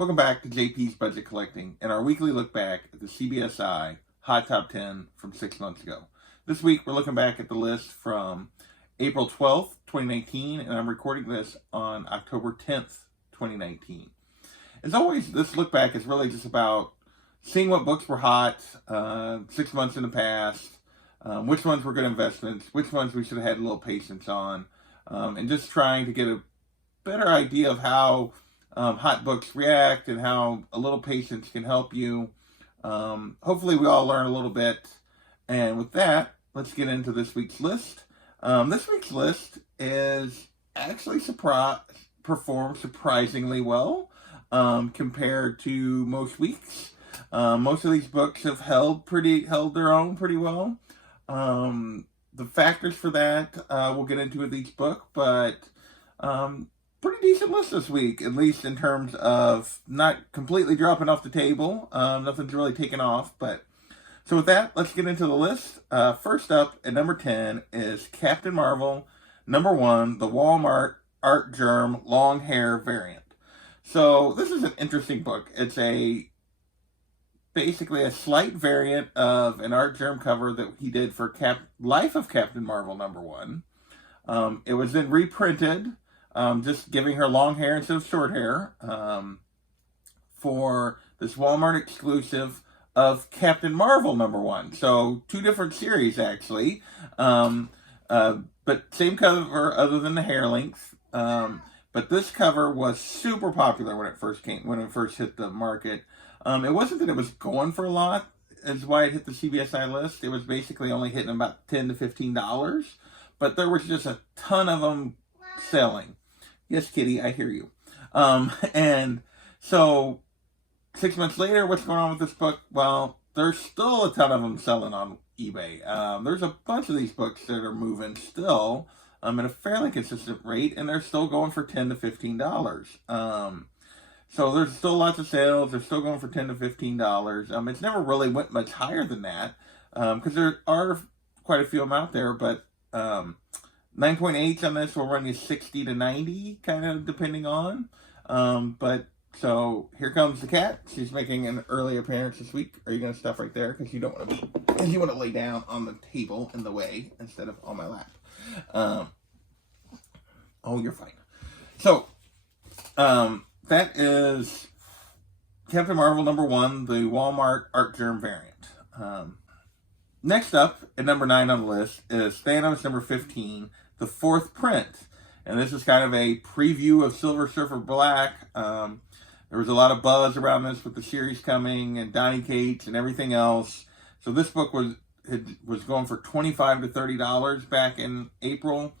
Welcome back to JP's Budget Collecting and our weekly look back at the CBSI Hot Top 10 from 6 months ago. This week we're looking back at the list from April 12th, 2019, and I'm recording this on October 10th, 2019. As always, this look back is really just about seeing what books were hot 6 months in the past, which ones were good investments, which ones we should have had a little patience on, and just trying to get a better idea of how hot books react and how a little patience can help you. Hopefully we all learn a little bit. And with that, let's get into this week's list. This week's list is actually performed surprisingly well compared to most weeks. Most of these books have held their own pretty well. The factors for that we'll get into with each book, but pretty decent list this week, at least in terms of not completely dropping off the table. Nothing's really taken off, but so with that, let's get into the list. First up at number 10 is Captain Marvel, number 1, the Walmart Art Germ long hair variant. So this is an interesting book. It's basically a slight variant of an Art Germ cover that he did for Life of Captain Marvel number 1. It was then reprinted, just giving her long hair instead of short hair, for this Walmart exclusive of Captain Marvel number 1. So 2 different series actually, but same cover other than the hair length. But this cover was super popular when it first hit the market. It wasn't that it was going for a lot, is why it hit the CBSI list. It was basically only hitting about $10 to $15, but there was just a ton of them selling. Yes, Kitty, I hear you. And so 6 months later, what's going on with this book? Well, there's still a ton of them selling on eBay. There's a bunch of these books that are moving still at a fairly consistent rate, and they're still going for $10 to $15. So there's still lots of sales. They're still going for $10 to $15. It's never really went much higher than that because there are quite a few of them out there, but 9.8 on this will run you 60 to 90, kind of depending on. But so here comes the cat. She's making an early appearance this week. Are you going to stop right there because you don't want to lay down on the table in the way instead of on my lap? Oh, you're fine. So that is Captain Marvel number 1, the Walmart Art Germ variant. Next up, at number 9 on the list, is Thanos number 15, the 4th print. And this is kind of a preview of Silver Surfer Black. There was a lot of buzz around this with the series coming and Donny Cates and everything else. So this book was going for $25 to $30 back in April.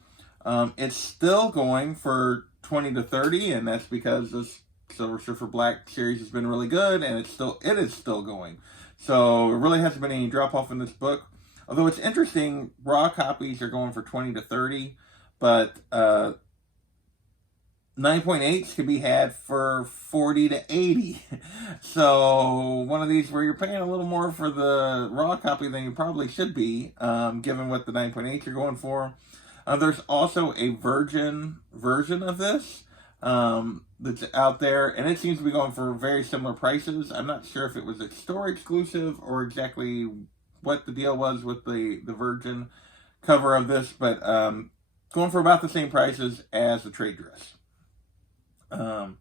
It's still going for $20 to $30, and that's because this Silver Surfer Black series has been really good, and it is still going. So it really hasn't been any drop off in this book. Although it's interesting, raw copies are going for $20 to $30, but 9.8s can be had for $40 to $80. So one of these where you're paying a little more for the raw copy than you probably should be, given what the 9.8s are going for. There's also a virgin version of this that's out there, and it seems to be going for very similar prices. I'm not sure if it was a store exclusive or exactly what the deal was with the virgin cover of this, but going for about the same prices as the trade dress. And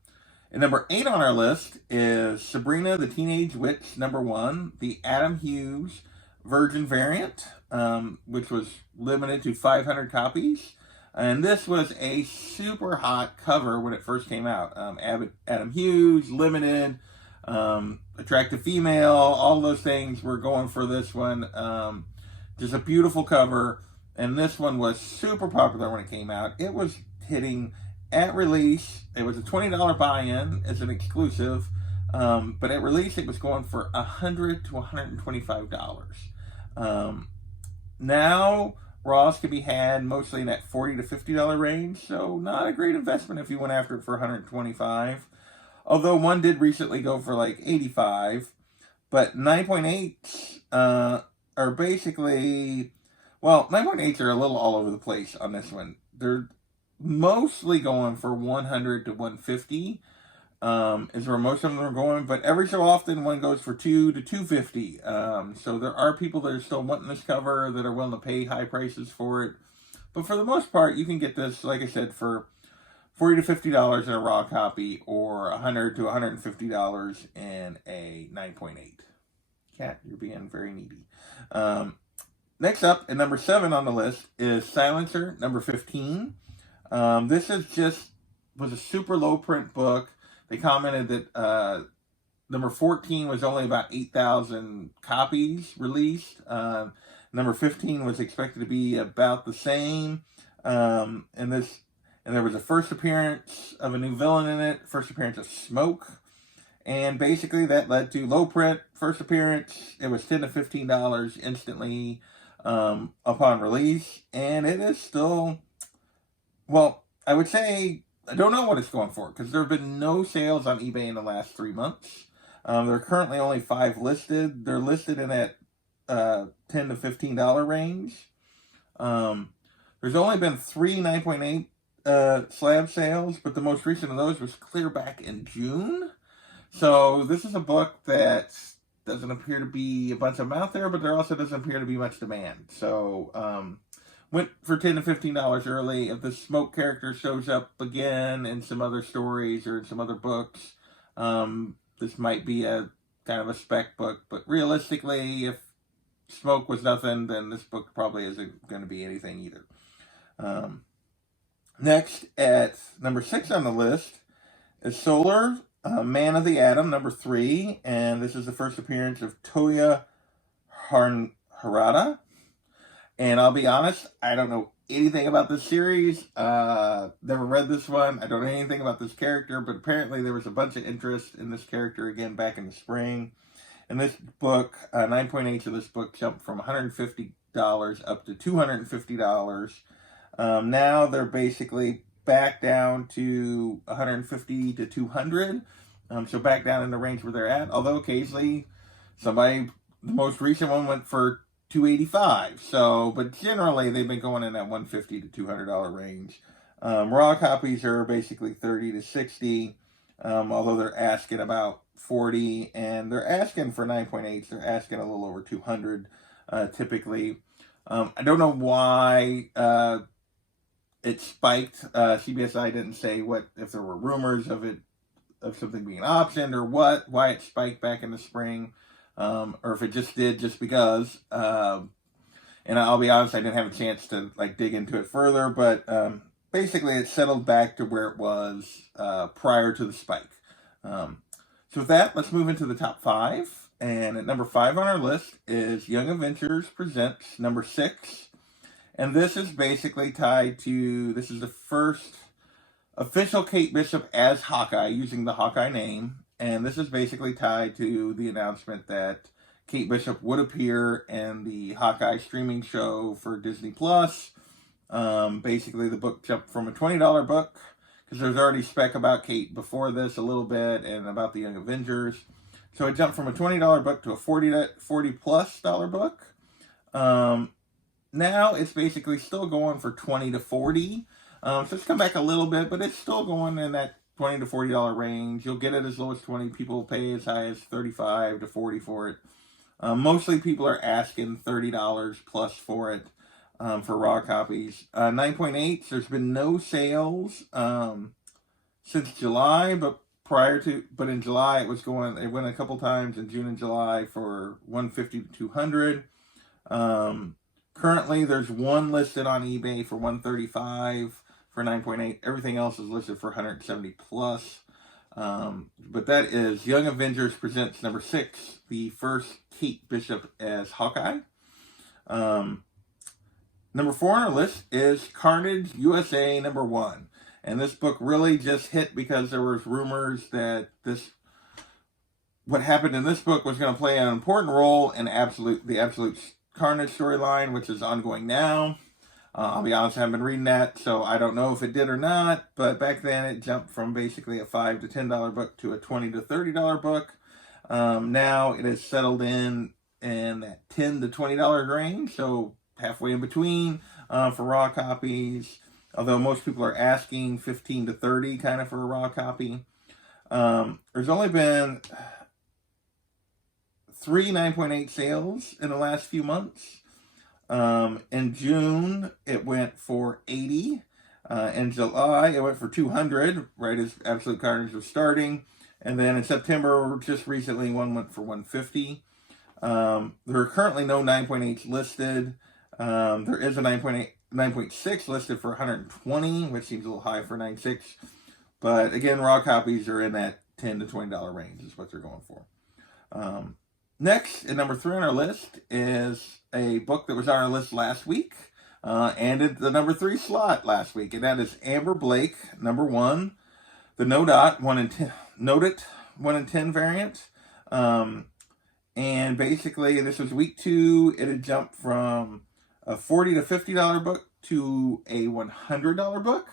number 8 on our list is Sabrina the Teenage Witch number 1, the Adam Hughes virgin variant, which was limited to 500 copies. And this was a super hot cover when it first came out. Adam Hughes, limited, attractive female, all those things were going for this one. Just a beautiful cover. And this one was super popular when it came out. It was hitting at release. It was a $20 buy-in as an exclusive. But at release, it was going for $100 to $125. Now, raws can be had mostly in that $40 to $50 range, so not a great investment if you went after it for $125. Although one did recently go for like $85, but 9.8s are basically, well, 9.8s are a little all over the place on this one. They're mostly going for $100 to $150. is where most of them are going, but every so often one goes for $2 to $2.50. So there are people that are still wanting this cover that are willing to pay high prices for it. But for the most part, you can get this, like I said, for $40 to $50 in a raw copy, or $100 to $150 in a 9.8. Cat, you're being very needy. Next up, at number 7 on the list, is Silencer, number 15. This was a super low print book. They commented that number 14 was only about 8,000 copies released. Number 15 was expected to be about the same. And there was a first appearance of a new villain in it, first appearance of Smoke. And basically that led to low print, first appearance. It was $10 to $15 instantly upon release. And it is still, well, I would say, I don't know what it's going for, because there have been no sales on eBay in the last 3 months. There are currently only 5 listed. They're listed in that $10 to $15 range. There's only been 3 9.8 slab sales, but the most recent of those was clear back in June. So this is a book that doesn't appear to be a bunch of them out there, but there also doesn't appear to be much demand. So went for $10 to $15 early. If the Smoke character shows up again in some other stories or in some other books, this might be a kind of a spec book. But realistically, if Smoke was nothing, then this book probably isn't going to be anything either. Next, at number 6 on the list, is Solar, Man of the Atom, number 3. And this is the first appearance of Toya Harada. And I'll be honest, I don't know anything about this series. Never read this one. I don't know anything about this character, but apparently there was a bunch of interest in this character again back in the spring. And this book, 9.8 of this book jumped from $150 up to $250. Now they're basically back down to $150 to $200. So back down in the range where they're at. Although occasionally the most recent one went for $285. So, but generally they've been going in that $150 to $200 range. Raw copies are basically $30 to $60. Although they're asking about $40, and they're asking for 9.8s. They're asking a little over $200 typically. I don't know why it spiked. CBSI didn't say if there were rumors of something being optioned or why it spiked back in the spring. Or if it just did just because. And I'll be honest, I didn't have a chance to dig into it further, but basically it settled back to where it was prior to the spike. So with that, let's move into the top 5. And at number 5 on our list is Young Avengers Presents number 6. And this is basically this is the first official Kate Bishop as Hawkeye, using the Hawkeye name. And this is basically tied to the announcement that Kate Bishop would appear in the Hawkeye streaming show for Disney+. Basically, the book jumped from a $20 book, because there's already spec about Kate before this a little bit, and about the Young Avengers. So it jumped from a $20 book to a $40+ book. Now it's basically still going for $20 to $40. So it's come back a little bit, but it's still going in that $20 to $40 range. You'll get it as low as $20. People pay as high as $35 to $40 for it. Mostly people are asking $30 plus for it, for raw copies. 9.8, there's been no sales since July, but in July it went a couple times in June and July for $150 to $200. Currently, there's one listed on eBay for $135 for 9.8. Everything else is listed for $170 plus. But that is Young Avengers Presents number 6, the first Kate Bishop as Hawkeye. Number 4 on our list is Carnage USA number 1. And this book really just hit because there was rumors that what happened in this book was going to play an important role in the Absolute Carnage storyline, which is ongoing now. I'll be honest, I haven't been reading that, so I don't know if it did or not. But back then, it jumped from basically a $5 to $10 book to a $20 to $30 book. Now it has settled in that $10 to $20 range, so halfway in between for raw copies. Although most people are asking $15 to $30 kind of for a raw copy. There's only been 3 9.8 sales in the last few months. In June, it went for 80. In July, it went for 200, right as Absolute Carnage was starting. And then in September, just recently, one went for 150. There are currently no 9.8s listed. There is a 9.6 listed for 120, which seems a little high for 9.6. But again, raw copies are in that $10 to $20 range is what they're going for. Next, at number 3 on our list is a book that was on our list last week, and at the number 3 slot last week, and that is Amber Blake, number 1, the No Dot 1 in 10, Noted 1 in 10 variant. And basically, this was week 2. It had jumped from a $40 to $50 book to a $100 book.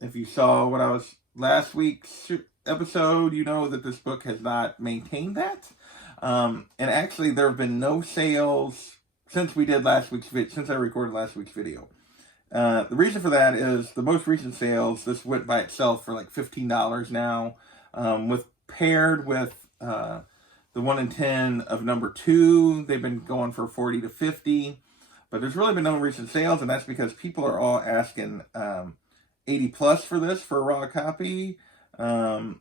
If you saw what I was last week's episode, you know that this book has not maintained that. And actually, there have been no sales since we did since I recorded last week's video. The reason for that is the most recent sales, this went by itself for like $15 now, paired with the 1 in 10 of number 2. They've been going for 40 to 50, but there's really been no recent sales, and that's because people are all asking 80 plus for this for a raw copy. And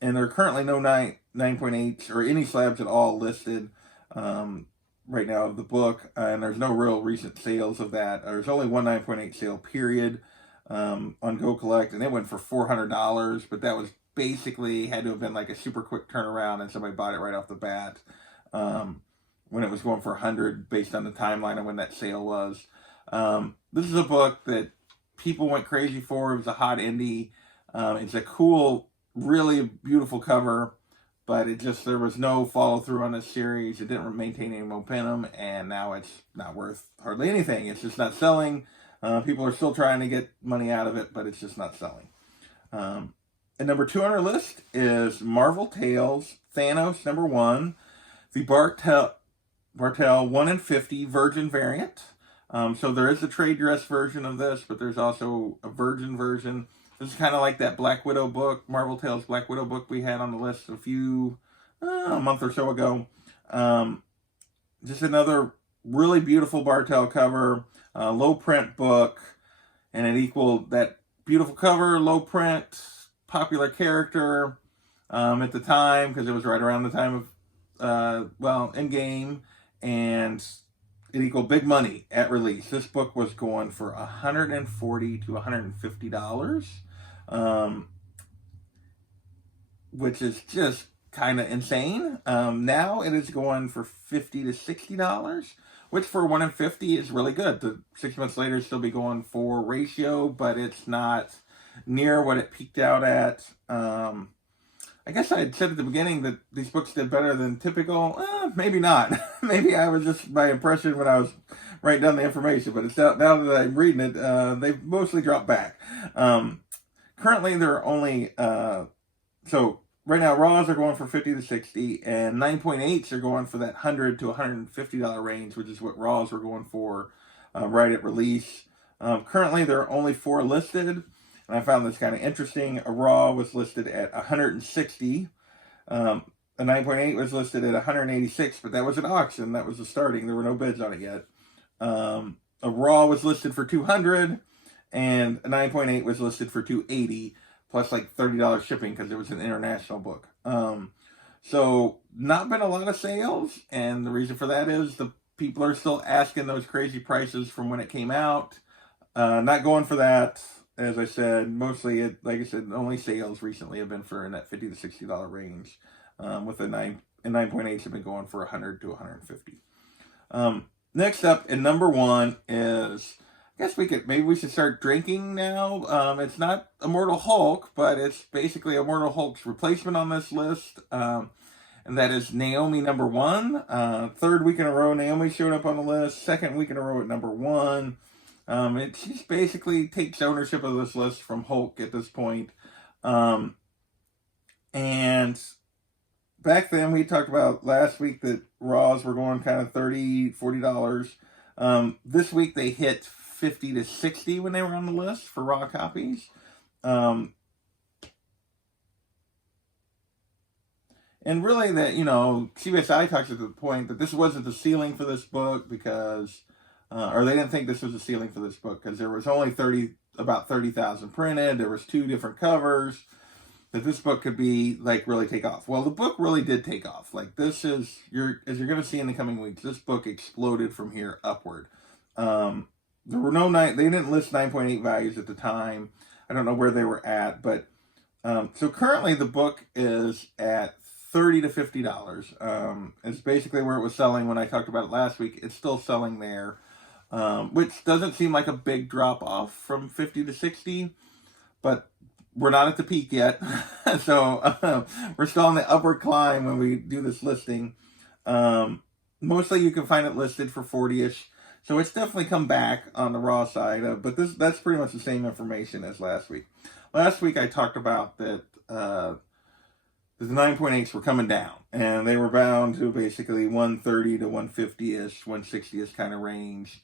there are currently no 9.8s or any slabs at all listed right now of the book, and there's no real recent sales of that. There's only one 9.8 sale period on Go Collect, and it went for $400, but that was basically had to have been like a super quick turnaround, and somebody bought it right off the bat when it was going for $100 based on the timeline of when that sale was. This is a book that people went crazy for. It was a hot indie. It's a cool, really beautiful cover, but there was no follow through on this series. It didn't maintain any momentum, and now it's not worth hardly anything. It's just not selling. People are still trying to get money out of it, but it's just not selling. And number 2 on our list is Marvel Tales Thanos number 1, the Bartel 1 in 50 Virgin variant. So there is a trade dress version of this, but there's also a Virgin version. This is kind of like that Black Widow book, Marvel Tales Black Widow book we had on the list a month or so ago. Just another really beautiful Bartel cover, low print book, and it equaled that beautiful cover, low print, popular character at the time, because it was right around the time of, Endgame, and it equaled big money at release. This book was going for $140 to $150, which is just kind of insane. Now it is going for $50 to $60, which for 1 in 50 is really good. The 6 months later, still be going for ratio, but it's not near what it peaked out at. I guess I had said at the beginning that these books did better than typical. Maybe not. Maybe I was just my impression when I was writing down the information, but it's out, now that I'm reading it, they've mostly dropped back. Currently, there are only, so right now, raws are going for 50 to 60, and 9.8s are going for that $100 to $150 range, which is what raws were going for right at release. Currently, there are only 4 listed. And I found this kind of interesting. A raw was listed at 160. A 9.8 was listed at 186, but that was an auction. That was the starting. There were no bids on it yet. A raw was listed for 200, and a 9.8 was listed for 280, plus like $30 shipping because it was an international book. So not been a lot of sales, and the reason for that is the people are still asking those crazy prices from when it came out. Not going for that. As I said, mostly, like I said, only sales recently have been for in that $50 to $60 range. With the 9.8s have been going for $100 to $150. Next up, in number 1 is, I guess maybe we should start drinking now. It's not Immortal Hulk, but it's basically Immortal Hulk's replacement on this list. And that is Naomi number 1. 3rd week in a row, Naomi showed up on the list. 2nd week in a row at number 1. She basically takes ownership of this list from Hulk at this point. And back then, we talked about last week that raws were going kind of $30, $40. This week, they hit 50 to 60 when they were on the list for raw copies. And really that, CBSI talks at the point that this wasn't the ceiling for this book because, or they didn't think this was the ceiling for this book because there was only about 30,000 printed. There was 2 different covers that this book could be like really take off. Well, the book really did take off. Like this is, as you're going to see in the coming weeks, this book exploded from here upward. There were they didn't list 9.8 values at the time. I don't know where they were at, but so currently the book is at $30 to $50. It's basically where it was selling when I talked about it last week. It's still selling there, which doesn't seem like a big drop off from 50 to 60, but we're not at the peak yet. So we're still on the upward climb when we do this listing. Mostly you can find it listed for 40-ish. So it's definitely come back on the raw side, but that's pretty much the same information as last week. Last week I talked about that the 9.8s were coming down, and they were bound to basically 130 to 150-ish, 160-ish kind of range,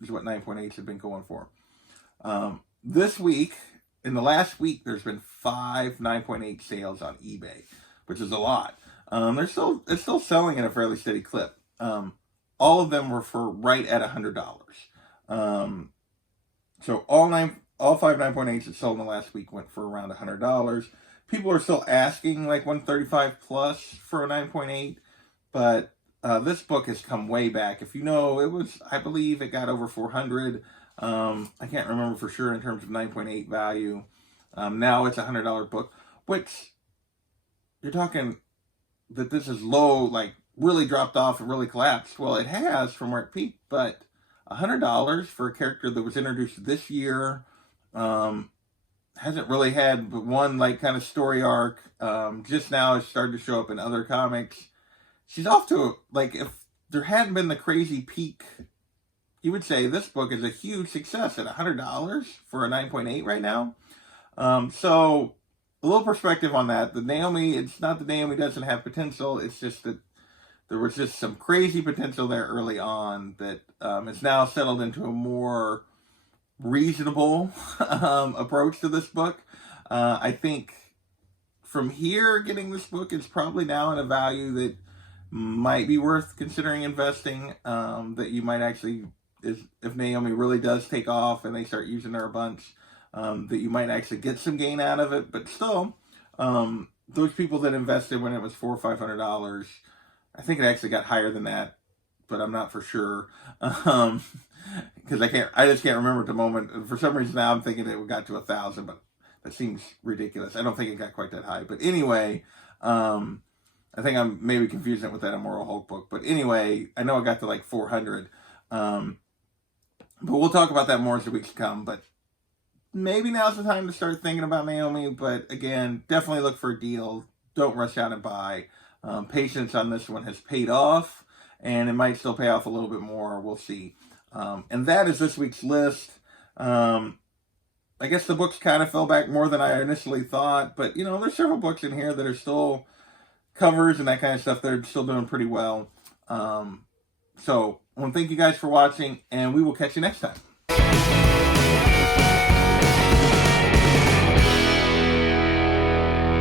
is what 9.8s have been going for. This week, in the last week, there's been 5 9.8 sales on eBay, which is a lot. It's still selling at a fairly steady clip. All of them were for right at $100. So all 5 9.8s that sold in the last week went for around $100. People are still asking like 135 plus for a 9.8, but this book has come way back. If you know, I believe it got over 400. I can't remember for sure in terms of 9.8 value. Now it's a $100 book, which you're talking that this is low, like really dropped off and really collapsed. Well, it has from where it peaked, but $100 for a character that was introduced this year, hasn't really had but one like kind of story arc. Just now it's started to show up in other comics. She's off to if there hadn't been the crazy peak, you would say this book is a huge success at $100 for a 9.8 right now. So a little perspective on that. It's not that Naomi doesn't have potential. It's just that there was just some crazy potential there early on that is now settled into a more reasonable approach to this book. I think from here, getting this book is probably now at a value that might be worth considering investing. That you might actually, if Naomi really does take off and they start using her a bunch, that you might actually get some gain out of it. But still, those people that invested when it was $400 or $500, I think it actually got higher than that, but I'm not for sure. Because I just can't remember at the moment. For some reason now I'm thinking it got to 1,000, but that seems ridiculous. I don't think it got quite that high. But anyway, I think I'm maybe confusing it with that Immortal Hulk book. But anyway, I know it got to like 400. But we'll talk about that more as the weeks come. But maybe now's the time to start thinking about Naomi. But again, definitely look for a deal. Don't rush out and buy. Patience on this one has paid off, and it might still pay off a little bit more. We'll see. And that is this week's list. I guess the books kind of fell back more than I initially thought, but there's several books in here that are still covers and that kind of stuff. They're still doing pretty well. So I want to thank you guys for watching, and we will catch you next time.